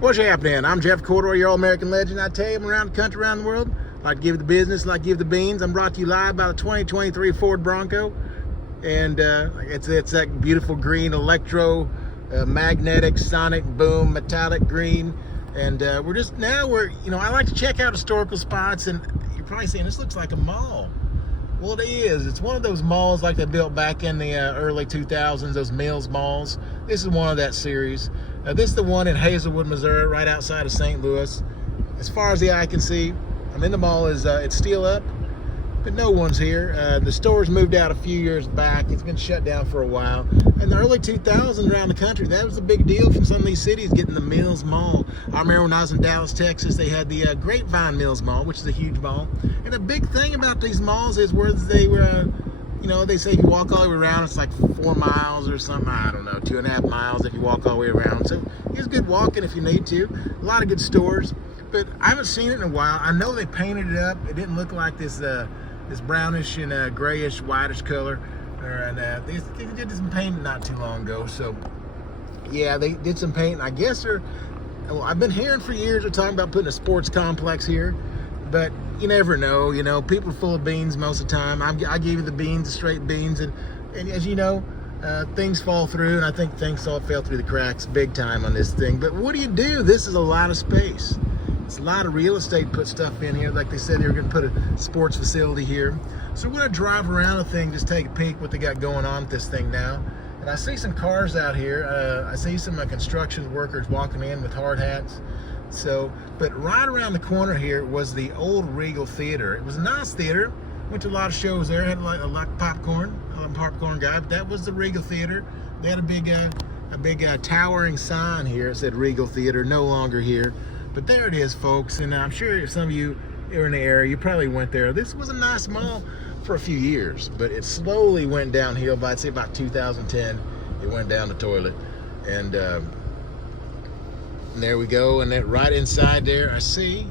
What's happening? I'm Jeff Corduroy, your all-American legend. I tell you, I'm around the country, around the world. I like to give you the business, I like to give you the beans. I'm brought to you live by the 2023 Ford Bronco. And it's that beautiful green electro, magnetic, sonic boom, metallic green. And I like to check out historical spots. And you're probably saying, this looks like a mall. Well, it is. It's one of those malls like they built back in the early 2000s, those Mills malls. This is one of that series. This is the one in Hazelwood, Missouri, right outside of St. Louis. As far as the eye can see, I'm in the mall. It's still up, but no one's here. The store's moved out a few years back. It's been shut down for a while. In the early 2000s around the country, that was a big deal from some of these cities getting the Mills Mall. I remember when I was in Dallas, Texas, they had the Grapevine Mills Mall, which is a huge mall. And the big thing about these malls is where they were, they say if you walk all the way around, it's like 4 miles or something. I don't know, 2.5 miles if you walk all the way around. So it's good walking if you need to. A lot of good stores, but I haven't seen it in a while. I know they painted it up. It didn't look like this brownish and grayish, whitish color. And they did some painting not too long ago. So yeah, they did some painting. I guess I've been hearing for years they're talking about putting a sports complex here, but you never know. People are full of beans most of the time. I give you the beans, the straight beans, and as you know, things fall through, and I think things all fell through the cracks big time on this thing. But what do? This is a lot of space. It's a lot of real estate. Put stuff in here, like they said they were going to put a sports facility here. So we're going to drive around the thing, just take a peek what they got going on with this thing now. And I see some cars out here. I see some construction workers walking in with hard hats. But right around the corner here was the old Regal Theater. It was a nice theater. Went to a lot of shows there. Had a lot of popcorn. I'm a popcorn guy, but that was the Regal Theater. They had a big towering sign here. It said Regal Theater, no longer here. But there it is, folks. And I'm sure if some of you are in the area, you probably went there. This was a nice mall for a few years, but it slowly went downhill. By I'd say about 2010, it went down the toilet. And there we go. And then right inside there, I see,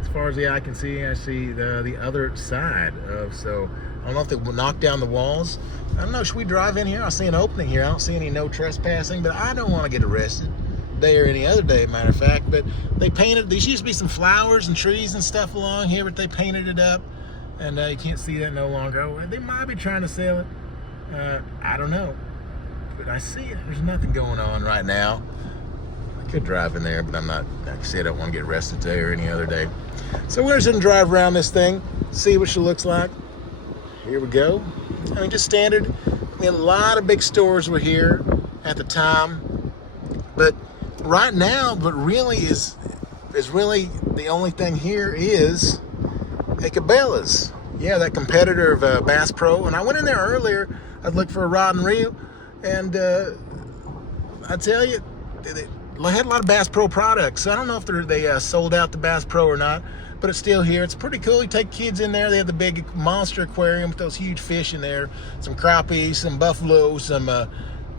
as far as the eye can see, I see the other side of. So I don't know if they knocked down the walls. I don't know. Should we drive in here? I see an opening here. I don't see any no trespassing, but I don't want to get arrested day or any other day, matter of fact. But they painted, these used to be some flowers and trees and stuff along here, but they painted it up, and you can't see that no longer. They might be trying to sell it. I don't know, but I see it. There's nothing going on right now. I could drive in there, but I'm not. Like I said, I don't want to get arrested today or any other day. So we're just gonna drive around this thing, see what she looks like. Here we go. I mean, just standard. I mean, a lot of big stores were here at the time, but right now, really is really the only thing here is a Cabela's. Yeah, that competitor of Bass Pro. And I went in there earlier. I'd look for a rod and reel, and I tell you, they had a lot of Bass Pro products. I don't know if they sold out the Bass Pro or not, but it's still here. It's pretty cool. You take kids in there. They have the big monster aquarium with those huge fish in there, some crappie, some buffalo, some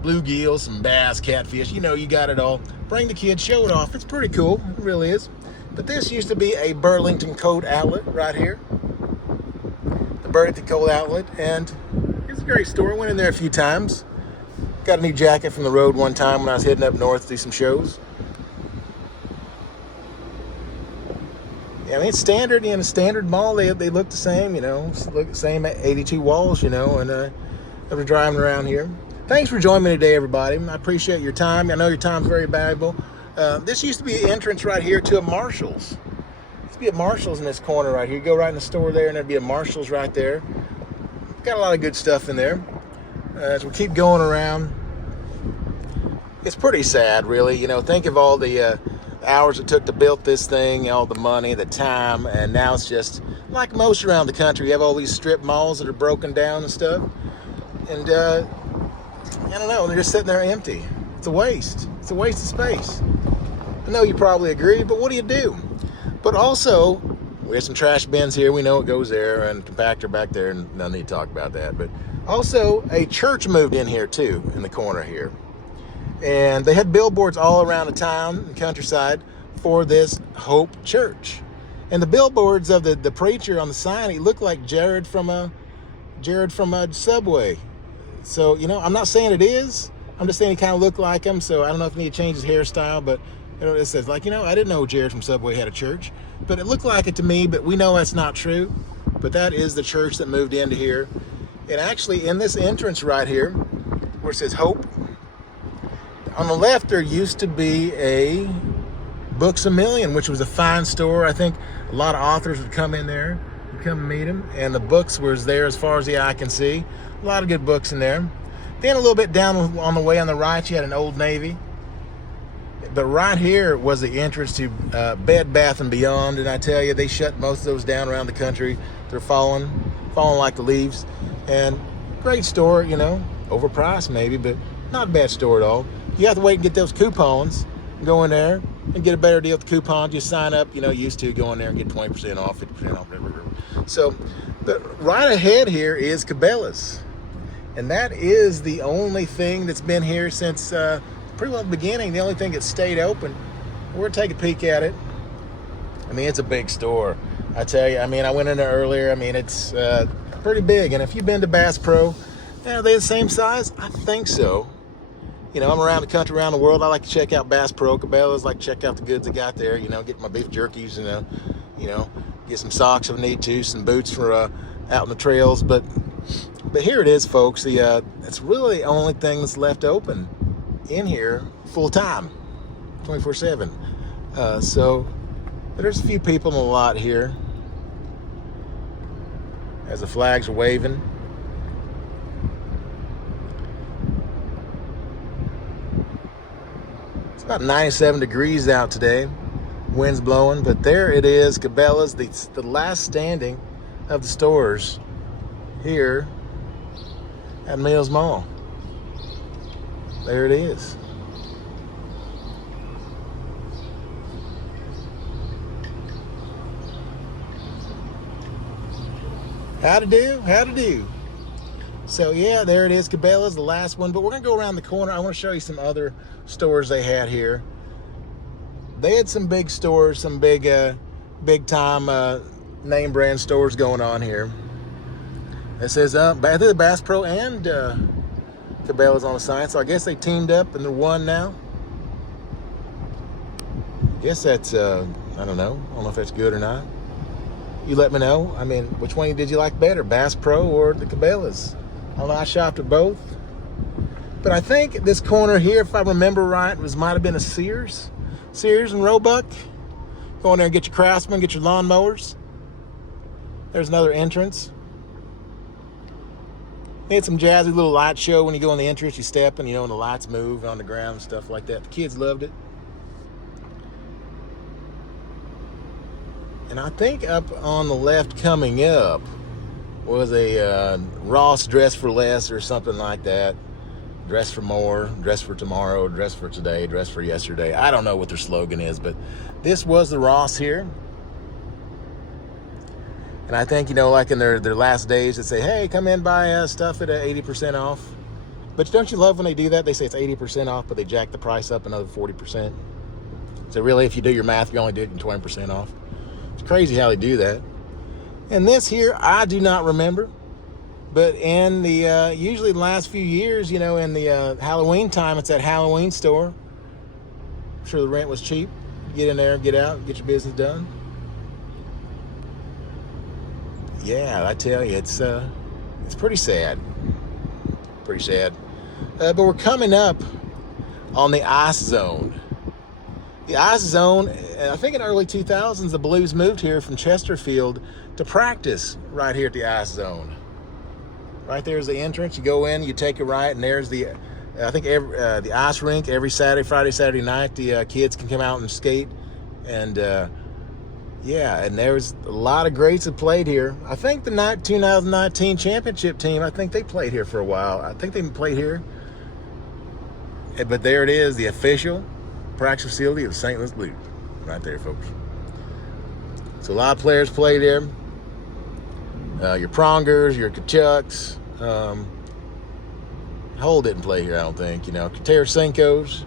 bluegill, some bass, catfish. You got it all. Bring the kids, show it off. It's pretty cool. It really is. But this used to be a Burlington Coat outlet right here. The Burlington Coat outlet. And it's a great store. Went in there a few times. Got a new jacket from the road one time when I was heading up north to do some shows. Yeah, I mean, it's standard. In a standard mall, they look the same, look the same at 82 walls, and I was driving around here. Thanks for joining me today, everybody. I appreciate your time. I know your time's very valuable. This used to be an entrance right here to a Marshall's. There used to be a Marshall's in this corner right here. You go right in the store there, and there'd be a Marshall's right there. Got a lot of good stuff in there. As we keep going around, it's pretty sad, really. Think of all the hours it took to build this thing, all the money, the time, and now it's just like most around the country. You have all these strip malls that are broken down and stuff. And I don't know, they're just sitting there empty. It's a waste. It's a waste of space. I know you probably agree, but what do you do? But also, we have some trash bins here. We know it goes there, and compactor back there, and no need to talk about that. But also, a church moved in here too, in the corner here. And they had billboards all around the town, the countryside, for this Hope Church. And the billboards of the preacher on the sign, he looked like Jared from Subway. So, I'm not saying it is, I'm just saying he kind of looked like him, so I don't know if he need to change his hairstyle, but it says, like, I didn't know Jared from Subway had a church, but it looked like it to me, but we know that's not true. But that is the church that moved into here. And actually, in this entrance right here, where it says Hope, on the left, there used to be a Books A Million, which was a fine store. I think a lot of authors would come in there, would come and meet him, and the books was there as far as the eye can see. A lot of good books in there. Then a little bit down on the way on the right, you had an Old Navy. But right here was the entrance to Bed Bath & Beyond, and I tell you, they shut most of those down around the country. They're falling like the leaves. And great store, overpriced maybe, but not a bad store at all. You have to wait and get those coupons, go in there and get a better deal with the coupons. Just sign up, used to go in there and get 20% off, 50% off, whatever. So, but right ahead here is Cabela's. And that is the only thing that's been here since pretty well the beginning, the only thing that stayed open. We're going to take a peek at it. It's a big store. I tell you, I went in there earlier. It's pretty big. And if you've been to Bass Pro, are they the same size? I think so. I'm around the country, around the world. I like to check out Bass Pro, Cabela's, like to check out the goods they got there, get my beef jerkies, get some socks if I need to, some boots for out in the trails. But here it is, folks. It's really the only thing that's left open in here full time, 24/7. So there's a few people in the lot here as the flags are waving. It's about 97 degrees out today. Wind's blowing, but there it is, Cabela's, the last standing of the stores here at Mills Mall. There it is. How to do. So yeah, there it is, Cabela's, the last one. But we're gonna go around the corner. I want to show you some other stores they had here. They had some big stores, some big time name brand stores going on here. It says the Bass Pro and Cabela's on the sign, so I guess they teamed up and they're one now. I guess that's I don't know if that's good or not. You let me know. Which one did you like better, Bass Pro or the Cabela's? I don't know, I shopped at both. But I think this corner here, if I remember right, might have been a Sears and Roebuck. Go in there and get your Craftsman, get your lawnmowers. There's another entrance. They had some jazzy little light show when you go in the entrance, you step and and the lights move on the ground and stuff like that. The kids loved it. And I think up on the left coming up was a Ross Dress for Less or something like that. Dress for more, dress for tomorrow, dress for today, dress for yesterday. I don't know what their slogan is, but this was the Ross here. And I think, like in their last days, they say, hey, come in, buy stuff at 80% off. But don't you love when they do that? They say it's 80% off, but they jack the price up another 40%. So really, if you do your math, you only do it in 20% off. It's crazy how they do that. And this here, I do not remember. But in the, usually the last few years, in the Halloween time, it's that Halloween store. I'm sure the rent was cheap. Get in there, get out, get your business done. Yeah, I tell you, it's pretty sad. Pretty sad. But we're coming up on the Ice Zone. The Ice Zone, I think in the early 2000s, the Blues moved here from Chesterfield to practice right here at the Ice Zone. Right there's the entrance. You go in, you take a right, and there's the ice rink every Friday, Saturday night. The kids can come out and skate. And and there's a lot of greats that played here. I think the 2019 championship team, I think they played here for a while. I think they played here. But there it is, the official practice facility of the St. Louis Blues. Right there, folks. So a lot of players played here. Your Prongers, your Kachucks. Hull didn't play here, I don't think. Tarasenko's.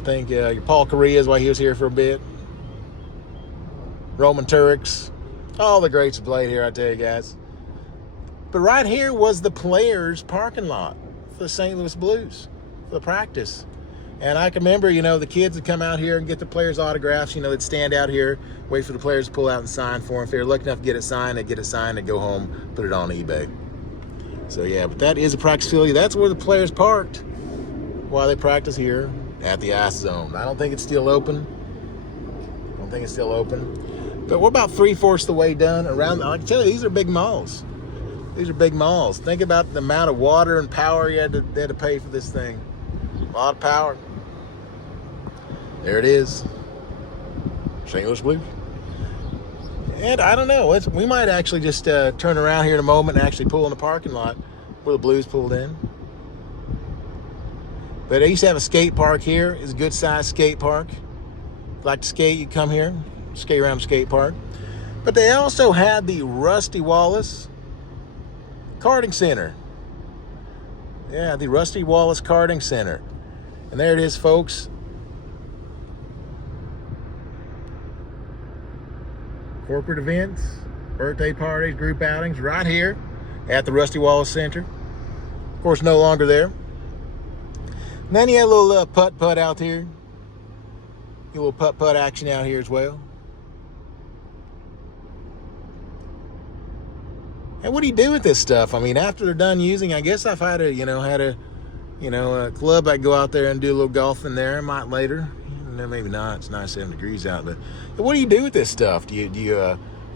I think your Paul Correa's while he was here for a bit. Roman Tureks. All the greats have played here, I tell you guys. But right here was the players' parking lot for the St. Louis Blues, for the practice. And I can remember, you know, the kids would come out here and get the players' autographs. You know, they'd stand out here, wait for the players to pull out and sign for them. If they were lucky enough to get it signed, they'd get it signed and go home, put it on eBay. So, yeah, but that is a practice facility. That's where the players parked while they practice here at the Ice Zone. I don't think it's still open. But we're about 3/4 the way done around. I can tell you, these are big malls. Think about the amount of water and power they had to pay for this thing. A lot of power. There it is. St. Louis Blues. And I don't know. We might actually just turn around here in a moment and actually pull in the parking lot where the Blues pulled in. But they used to have a skate park here. It's a good sized skate park. If you like to skate, you come here, skate around the skate park. But they also had the Rusty Wallace Karting Center. Yeah, the Rusty Wallace Karting Center. And there it is, folks. Corporate events, birthday parties, group outings, right here at the Rusty Wallace Center. Of course, no longer there. And then you had a little putt-putt out here. A little putt-putt action out here as well. And what do you do with this stuff? I mean, after they're done using, I guess I've had a club I go out there and do a little golf in there. I might later. No, maybe not. It's 97 degrees out. But what do you do with this stuff? Do you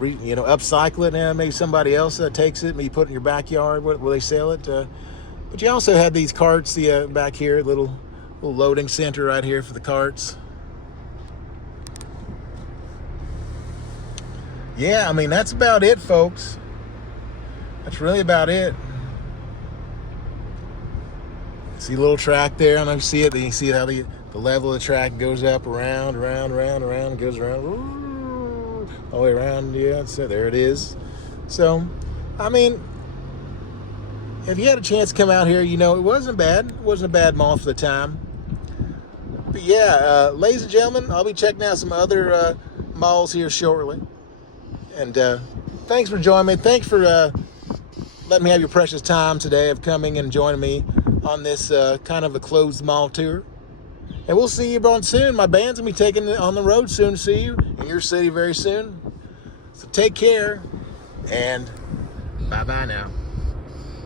upcycle it? And maybe somebody else takes it. Maybe put it in your backyard. Will they sell it? But you also had these carts back here, little loading center right here for the carts. Yeah, I mean, that's about it, folks. That's really about it. See a little track there? I don't know if you see it. Then you see how the level of the track goes up, around, goes around, all the way around. Yeah, so there it is. So, I mean, if you had a chance to come out here, you know, it wasn't bad. It wasn't a bad mall for the time. But yeah, ladies and gentlemen, I'll be checking out some other malls here shortly. And thanks for joining me. Thanks for letting me have your precious time today of coming and joining me on this kind of a closed mall tour. And we'll see you on soon. My band's going to be taking it on the road soon to see you in your city very soon. So take care, and bye-bye now.